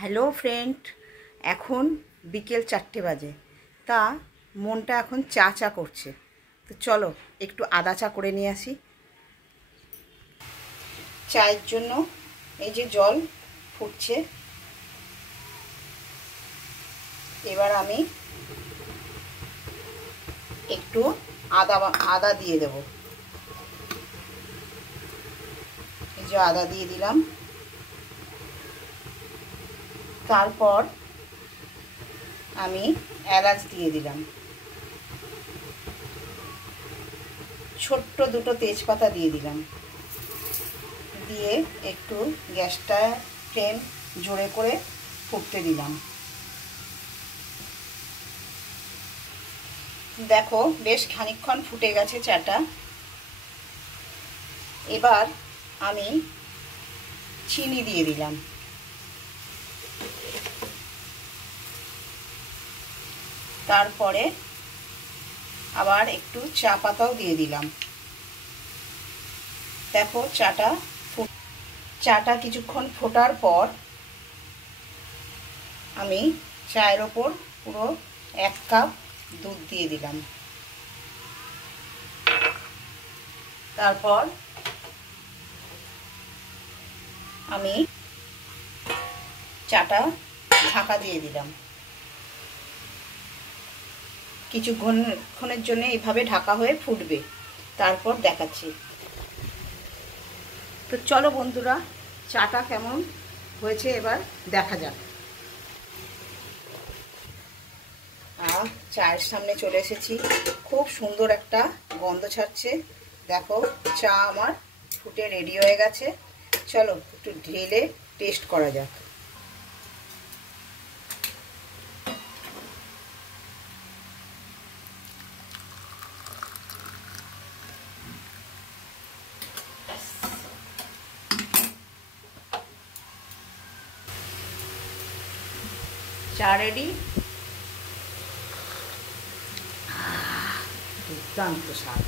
Hello friend, এখন বিকেল 4টে বাজে। তা মনটা এখন চা চা করছে, তো চলো একটু আদা চা করে নিয়ে আসি। চায়ের জন্য এই যে জল ফুটছে, এবার আমি একটু আদা দিয়ে দেব। এই যে আদা দিয়ে দিলাম, তারপর আমি এলাচ দিয়ে দিলাম, ছোট্ট দুটো তেজপাতা দিয়ে দিলাম, দিয়ে একটু গ্যাসটা ফ্লেম জোরে করে ফুটতে দিলাম। দেখো বেশ খানিকক্ষণ ফুটে গেছে চাটা। এবার আমি চিনি দিয়ে দিলাম, তারপরে আবার একটু চা পাতাও দিয়ে দিলাম। দেখো চাটা কিছুক্ষণ ফোটার পর আমি চায়ের ওপর পুরো 1 কাপ দুধ দিয়ে দিলাম। তারপর আমি চাটা ঢাকা দিয়ে দিলাম। কিছুক্ষণের জন্য এইভাবে ঢাকা হয়ে ফুটবে, তারপর দেখাচ্ছি। তো চলো বন্ধুরা, চাটা কেমন হয়েছে এবার দেখা যাক। চায়ের সামনে চলে এসেছি, খুব সুন্দর একটা গন্ধ ছাড়ছে। দেখো চা আমার ফুটে রেডি হয়ে গেছে। চলো একটু ঢেলে টেস্ট করা যাক। চা রেডি, দুর্দান্ত স্বাদ।